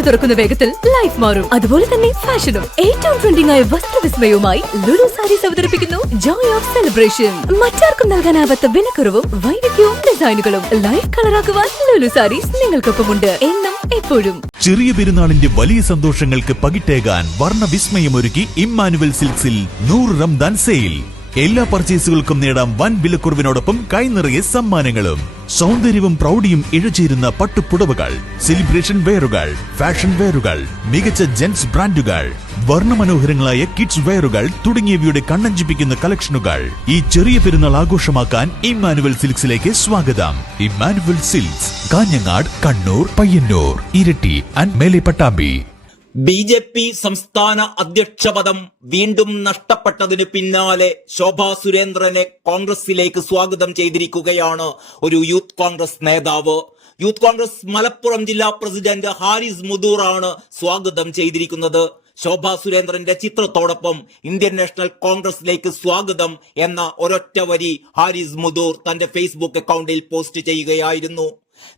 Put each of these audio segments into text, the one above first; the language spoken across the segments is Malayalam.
അടിച്ചു തുറക്കുന്ന വേഗത്തിൽ ലൈഫ് മാറും. അതുപോലെ തന്നെ ഫാഷനും ഏറ്റവും ട്രെൻഡിംഗ് ആയ വസ്ത്രവിസ്മയവുമായി ലുലു സാരീസ് അവതരിപ്പിക്കുന്നു ജോയ് ഓഫ് സെലിബ്രേഷൻ. മറ്റാർക്കും നൽകാനാവാത്ത വിലക്കുറവും വൈവിധ്യവും ഡിസൈനുകളും ലൈഫ് കളറാക്കുവാൻ ലുലു സാരീസ് നിങ്ങൾക്കൊപ്പമുണ്ട് എന്നും എപ്പോഴും. ചെറിയ പെരുന്നാളിന്റെ വലിയ സന്തോഷങ്ങൾക്ക് പകിട്ടേകാൻ വർണ്ണ വിസ്മയമൊരുക്കി ഇമ്മാനുവൽ സിൽക്സിൽ 100 റംദാൻ സെയിൽ. എല്ലാ പർച്ചേസുകൾക്കും നേടാം വൻ വിലക്കുറവിനോടൊപ്പം കൈനിറയെ സമ്മാനങ്ങളും. സൗന്ദര്യവും പ്രൗഢിയും ഇഴചേരുന്ന പട്ടുപുടവകൾ, സെലിബ്രേഷൻ വെയറുകൾ, ഫാഷൻ വെയറുകൾ, മികച്ച ജെന്റ്സ് ബ്രാൻഡുകൾ, വർണ്ണമനോഹരങ്ങളായ കിഡ്സ് വെയറുകൾ തുടങ്ങിയവയുടെ കണ്ണഞ്ചിപ്പിക്കുന്ന കളക്ഷനുകൾ. ഈ ചെറിയ പെരുന്നാൾ ആഘോഷമാക്കാൻ ഇമ്മാനുവൽ സിൽക്സിലേക്ക് സ്വാഗതം. Emmanuel silks, Kanhangad, Kannur, Payyanur, Iritty and മേലെ പട്ടാമ്പി. ബി.ജെ.പി. സംസ്ഥാന അധ്യക്ഷ പദം വീണ്ടും നഷ്ടപ്പെട്ടതിന് പിന്നാലെ ശോഭാ സുരേന്ദ്രനെ കോൺഗ്രസിലേക്ക് സ്വാഗതം ചെയ്തിരിക്കുകയാണ് ഒരു യൂത്ത് കോൺഗ്രസ് നേതാവ്. യൂത്ത് കോൺഗ്രസ് മലപ്പുറം ജില്ലാ പ്രസിഡന്റ് ഹാരിസ് മുദൂർ ആണ് സ്വാഗതം ചെയ്തിരിക്കുന്നത്. ശോഭാ സുരേന്ദ്രന്റെ ചിത്രത്തോടൊപ്പം ഇന്ത്യൻ നാഷണൽ കോൺഗ്രസിലേക്ക് സ്വാഗതം എന്ന ഒരൊറ്റ വരി ഹാരിസ് മുദൂർ തന്റെ ഫേസ്ബുക്ക് അക്കൗണ്ടിൽ പോസ്റ്റ് ചെയ്യുകയായിരുന്നു.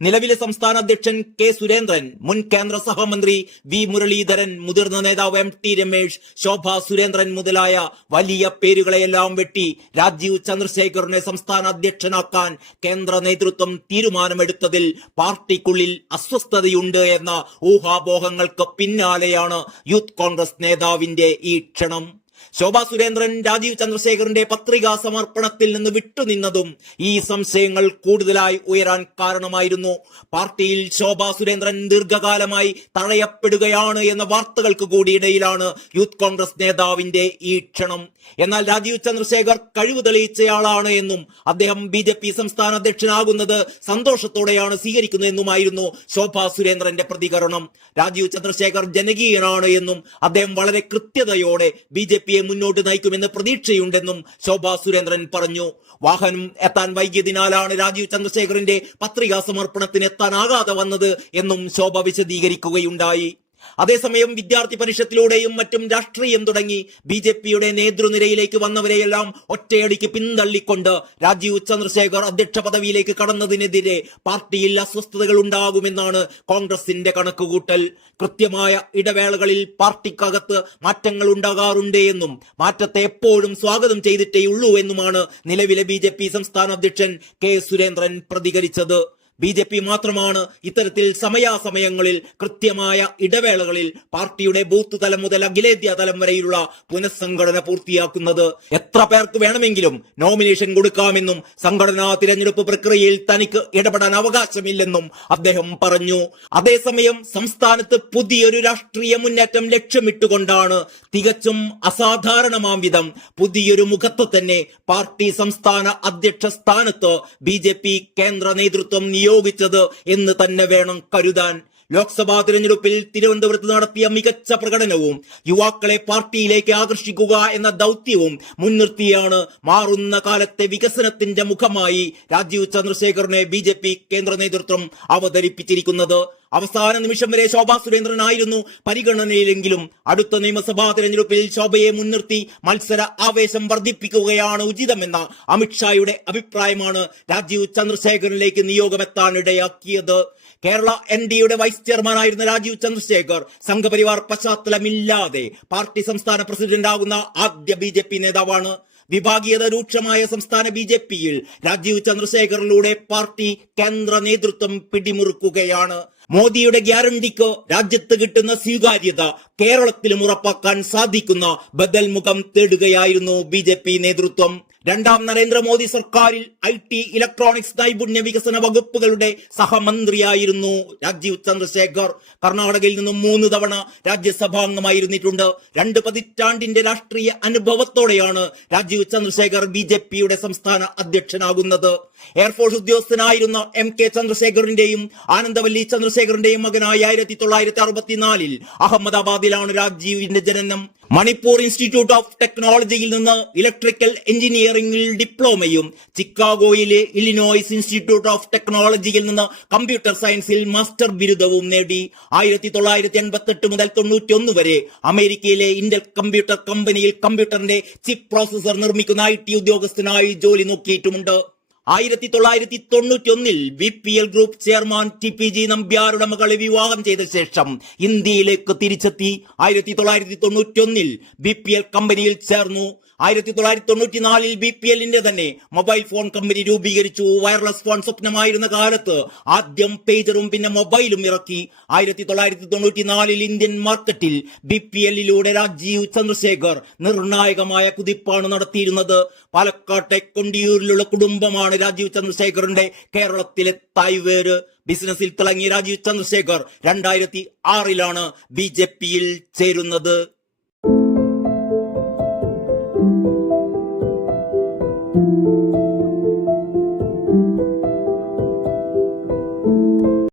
നിലവിലെ സംസ്ഥാന അധ്യക്ഷൻ കെ സുരേന്ദ്രൻ, മുൻ കേന്ദ്ര സഹമന്ത്രി വി മുരളീധരൻ, മുതിർന്ന നേതാവ് എം.ടി. രമേശ്, ശോഭാ സുരേന്ദ്രൻ മുതലായ വലിയ പേരുകളെയെല്ലാം വെട്ടി രാജീവ് ചന്ദ്രശേഖറിനെ സംസ്ഥാന അധ്യക്ഷനാക്കാൻ കേന്ദ്ര നേതൃത്വം തീരുമാനമെടുത്തതിൽ പാർട്ടിക്കുള്ളിൽ അസ്വസ്ഥതയുണ്ട് എന്ന ഊഹാപോഹങ്ങൾക്ക് പിന്നാലെയാണ് യൂത്ത് കോൺഗ്രസ് നേതാവിന്റെ ഈ ക്ഷണം. ശോഭാ സുരേന്ദ്രൻ രാജീവ് ചന്ദ്രശേഖറിന്റെ പത്രികാ സമർപ്പണത്തിൽ നിന്ന് വിട്ടുനിന്നതും ഈ സംശയങ്ങൾ കൂടുതലായി ഉയരാൻ കാരണമായിരുന്നു. പാർട്ടിയിൽ ശോഭാ സുരേന്ദ്രൻ ദീർഘകാലമായി തഴയപ്പെടുകയാണ് എന്ന വാർത്തകൾക്ക് കൂടി ഇടയിലാണ് യൂത്ത് കോൺഗ്രസ് നേതാവിന്റെ ഈ ക്ഷണം. എന്നാൽ രാജീവ് ചന്ദ്രശേഖർ കഴിവ് തെളിയിച്ചയാളാണ് എന്നും അദ്ദേഹം ബി.ജെ.പി. സംസ്ഥാന അധ്യക്ഷനാകുന്നത് സന്തോഷത്തോടെയാണ് സ്വീകരിക്കുന്നതെന്നുമായിരുന്നു ശോഭാ സുരേന്ദ്രന്റെ പ്രതികരണം. രാജീവ് ചന്ദ്രശേഖർ ജനകീയനാണ് എന്നും അദ്ദേഹം വളരെ കൃത്യതയോടെ ബി.ജെ.പിയെ മുന്നോട്ട് നയിക്കുമെന്ന് പ്രതീക്ഷയുണ്ടെന്നും ശോഭാ സുരേന്ദ്രൻ പറഞ്ഞു. വാഹനം എത്താൻ വൈകിയതിനാലാണ് രാജീവ് ചന്ദ്രശേഖറിന്റെ പത്രികാ സമർപ്പണത്തിന് എത്താനാകാതെ വന്നത് എന്നും ശോഭ വിശദീകരിക്കുകയുണ്ടായി. അതേസമയം വിദ്യാർത്ഥി പരിഷത്തിലൂടെയും മറ്റും രാഷ്ട്രീയം തുടങ്ങി ബി.ജെ.പിയുടെ നേതൃനിരയിലേക്ക് വന്നവരെയെല്ലാം ഒറ്റയടിക്ക് പിന്തള്ളിക്കൊണ്ട് രാജീവ് ചന്ദ്രശേഖർ അധ്യക്ഷ പദവിയിലേക്ക് കടന്നതിനെതിരെ പാർട്ടിയിൽ അസ്വസ്ഥതകൾ ഉണ്ടാകുമെന്നാണ് കോൺഗ്രസിന്റെ കണക്കുകൂട്ടൽ. കൃത്യമായ ഇടവേളകളിൽ പാർട്ടിക്കകത്ത് മാറ്റങ്ങൾ ഉണ്ടാകാറുണ്ട് എന്നും മാറ്റത്തെ എപ്പോഴും സ്വാഗതം ചെയ്തിട്ടേയുള്ളൂ എന്നുമാണ് നിലവിലെ ബി.ജെ.പി. സംസ്ഥാന അധ്യക്ഷൻ കെ സുരേന്ദ്രൻ പ്രതികരിച്ചത്. ബി.ജെ.പി. മാത്രമാണ് ഇത്തരത്തിൽ സമയാസമയങ്ങളിൽ കൃത്യമായ ഇടവേളകളിൽ പാർട്ടിയുടെ ബൂത്ത് തലം മുതൽ അഖിലേന്ത്യാ തലം വരെയുള്ള പുനഃസംഘടന പൂർത്തിയാക്കുന്നത്. എത്ര പേർക്ക് വേണമെങ്കിലും നോമിനേഷൻ കൊടുക്കാമെന്നും സംഘടനാ തിരഞ്ഞെടുപ്പ് പ്രക്രിയയിൽ തനിക്ക് ഇടപെടാൻ അവകാശമില്ലെന്നും അദ്ദേഹം പറഞ്ഞു. അതേസമയം സംസ്ഥാനത്ത് പുതിയൊരു രാഷ്ട്രീയ മുന്നേറ്റം ലക്ഷ്യമിട്ടുകൊണ്ടാണ് തികച്ചും അസാധാരണമാം വിധം പുതിയൊരു മുഖത്ത് തന്നെ പാർട്ടി സംസ്ഥാന അധ്യക്ഷ സ്ഥാനത്ത് ബി.ജെ.പി. കേന്ദ്ര നേതൃത്വം നിയോഗിച്ചത് എന്ന് തന്നെ വേണം കരുതാൻ. ലോക്സഭാ തിരഞ്ഞെടുപ്പിൽ തിരുവനന്തപുരത്ത് നടത്തിയ മികച്ച പ്രകടനവും യുവാക്കളെ പാർട്ടിയിലേക്ക് ആകർഷിക്കുക എന്ന ദൗത്യവും മുൻനിർത്തിയാണ് മാറുന്ന കാലത്തെ വികസനത്തിന്റെ മുഖമായി രാജീവ് ചന്ദ്രശേഖറിനെ ബി.ജെ.പി. കേന്ദ്ര നേതൃത്വം അവതരിപ്പിച്ചിരിക്കുന്നത്. അവസാന നിമിഷം വരെ ശോഭാ സുരേന്ദ്രനായിരുന്നു പരിഗണനയിലെങ്കിലും അടുത്ത നിയമസഭാ തിരഞ്ഞെടുപ്പിൽ ശോഭയെ മുൻനിർത്തി മത്സര ആവേശം വർദ്ധിപ്പിക്കുകയാണ് ഉചിതമെന്ന അമിത്ഷായുടെ അഭിപ്രായമാണ് രാജീവ് ചന്ദ്രശേഖറിലേക്ക് നിയോഗമെത്താനിടയാക്കിയത്. കേരള എൻ.ഡി.യുടെ വൈസ് ചെയർമാനായിരുന്ന രാജീവ് ചന്ദ്രശേഖർ സംഘപരിവാർ പശ്ചാത്തലമില്ലാതെ പാർട്ടി സംസ്ഥാന പ്രസിഡന്റാകുന്ന ആദ്യ ബി.ജെ.പി. നേതാവാണ്. വിഭാഗീയത രൂക്ഷമായ സംസ്ഥാന ബി.ജെ.പിയിൽ രാജീവ് ചന്ദ്രശേഖറിലൂടെ പാർട്ടി കേന്ദ്ര നേതൃത്വം പിടിമുറുക്കുകയാണ്. മോദിയുടെ ഗ്യാരണ്ടിക്ക് രാജ്യത്ത് കിട്ടുന്ന സ്വീകാര്യത കേരളത്തിലും ഉറപ്പാക്കാൻ സാധിക്കുന്ന ബദൽ മുഖം തേടുകയായിരുന്നു ബി.ജെ.പി. നേതൃത്വം. രണ്ടാം നരേന്ദ്രമോദി സർക്കാരിൽ ഐ.ടി, ഇലക്ട്രോണിക്സ്, നൈപുണ്യ വികസന വകുപ്പുകളുടെ സഹമന്ത്രിയായിരുന്നു രാജീവ് ചന്ദ്രശേഖർ. കർണാടകയിൽ നിന്നും 3 തവണ രാജ്യസഭാംഗമായിരുന്നിട്ടുണ്ട്. 2 പതിറ്റാണ്ടിന്റെ രാഷ്ട്രീയ അനുഭവത്തോടെയാണ് രാജീവ് ചന്ദ്രശേഖർ ബി.ജെ.പിയുടെ സംസ്ഥാന അധ്യക്ഷനാകുന്നത്. Air force ഉദ്യോഗസ്ഥനായിരുന്ന MK. ചന്ദ്രശേഖറിന്റെയും ആനന്ദവല്ലി ചന്ദ്രശേഖറിന്റെയും മകനായ 1964 അഹമ്മദാബാദിലാണ് രാജീവിന്റെ ജനനം. മണിപ്പൂർ ഇൻസ്റ്റിറ്റ്യൂട്ട് ഓഫ് ടെക്നോളജിയിൽ നിന്ന് ഇലക്ട്രിക്കൽ എഞ്ചിനീയറിംഗിൽ ഡിപ്ലോമയും ചിക്കാഗോയിലെ ഇലിനോയ്സ് ഇൻസ്റ്റിറ്റ്യൂട്ട് ഓഫ് ടെക്നോളജിയിൽ നിന്ന് കമ്പ്യൂട്ടർ സയൻസിൽ മാസ്റ്റർ ബിരുദവും നേടി. 1988 മുതൽ 91 വരെ അമേരിക്കയിലെ ഇന്റൽ കമ്പ്യൂട്ടർ കമ്പനിയിൽ കമ്പ്യൂട്ടറിന്റെ ചിപ്പ് പ്രോസസർ നിർമ്മിക്കുന്ന IT ഉദ്യോഗസ്ഥനായി ജോലി നോക്കിയിട്ടുമുണ്ട്. 1991 BPL ഗ്രൂപ്പ് ചെയർമാൻ TPG നമ്പ്യാരുടെ മകളെ വിവാഹം ചെയ്ത ശേഷം ഇന്ത്യയിലേക്ക് തിരിച്ചെത്തി 1991 BPL കമ്പനിയിൽ ചേർന്നു. 1994 BPLന്റെ തന്നെ മൊബൈൽ ഫോൺ കമ്പനി രൂപീകരിച്ചു. വയർലെസ് ഫോൺ സ്വപ്നമായിരുന്ന കാലത്ത് ആദ്യം പേജറും പിന്നെ മൊബൈലും ഇറക്കി. 1994 ഇന്ത്യൻ മാർക്കറ്റിൽ BPLലൂടെ രാജീവ് ചന്ദ്രശേഖർ നിർണായകമായ കുതിപ്പാണ് നടത്തിയിരുന്നത്. പാലക്കാട്ടെ കൊണ്ടിയൂരിലുള്ള കുടുംബമാണ് രാജീവ് ചന്ദ്രശേഖറിന്റെ കേരളത്തിലെ തായ്വേര്. ബിസിനസിൽ തിളങ്ങിയ രാജീവ് ചന്ദ്രശേഖർ 2006 BJPയിൽ ചേരുന്നത്.